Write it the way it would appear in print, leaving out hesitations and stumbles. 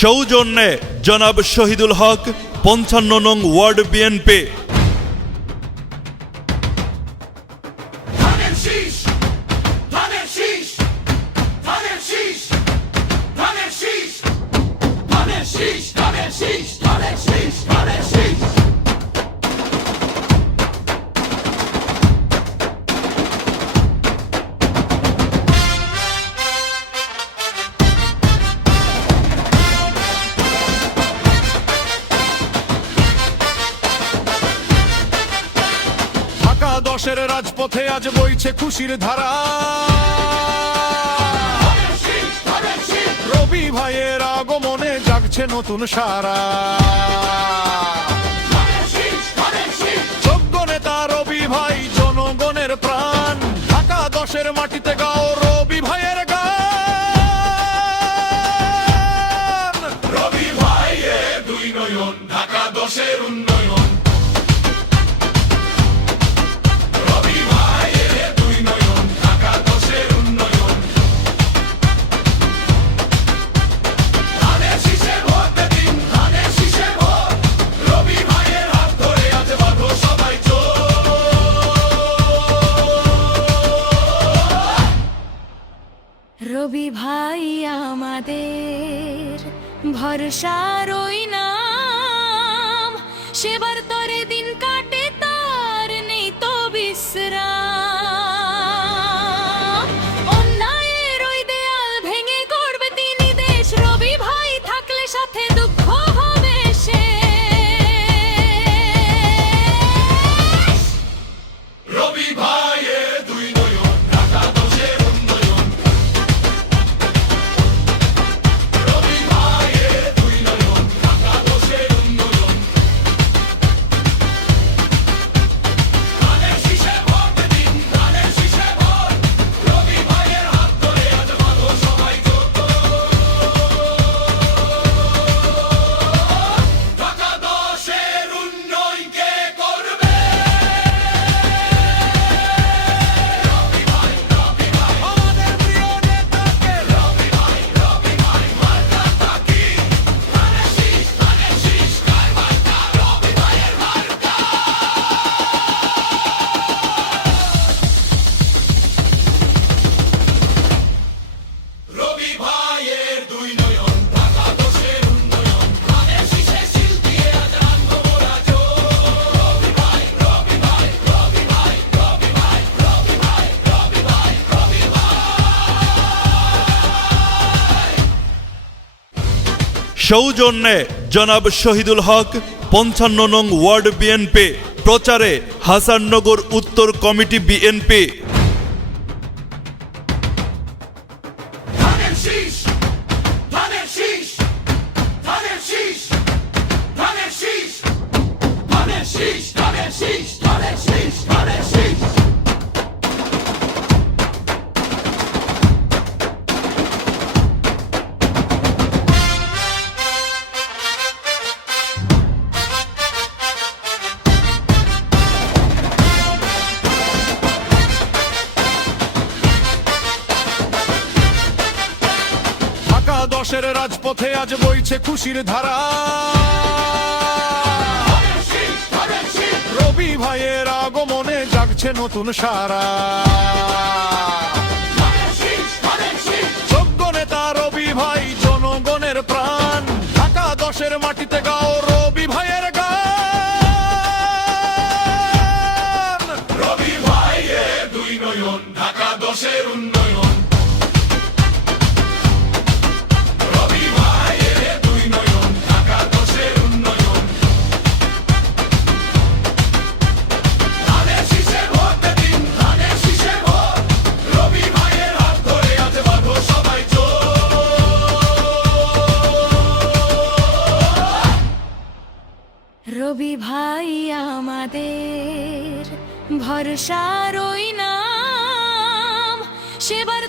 সৌজন্যে জনাব শহীদুল হক ৫৫ নং ওয়ার্ড বিএনপি। দশের রাজপথে আজ বইছে খুশির ধারা, রবি ভাইয়ের আগমনে জাগছে নতুন সারা। যোগ্য নেতা রবি ভাই জনগণের প্রাণ, ঢাকা দশের মাটিতে গাও রবি ভাইয়ের গান। রবি ভাইয়ের দুই নয়ন, ঢাকা দশের উন্নয়ন। রবি ভাই আমাদের ভরসার ওই নাম, সেবার তরে দিন কাটে তার নেই তো বিশ্রাম। অন্যায়ের ওই দেয়াল ভেঙে করবে তিনি দেশ, রবি ভাই থাকলে সাথে দুঃখ হবে শেষ। রবি ভাইয়ের দুই নয়ন, ঢাকা দশের উন্নয়ন। সৌজন্যে জনাব শহীদুল হক ৫৫ নং ওয়ার্ড বিএনপি। প্রচারে হাসাননগর উত্তর কমিটি বিএনপি। দশের রাজপথে আজ বইছে খুশির ধারা, রবি ভাইয়ের আগমনে জাগছে নতুন সারা। যোগ্য নেতা রবি ভাই জনগণের প্রাণ, ঢাকা দশের মাটিতে গাও রবি ভাইয়ের গান। রবি ভাইয়ের দুই নয়ন, ঢাকা দশের উন্নয়ন। রবি ভাই আমাদের ভরসার ওই নাম, সেবার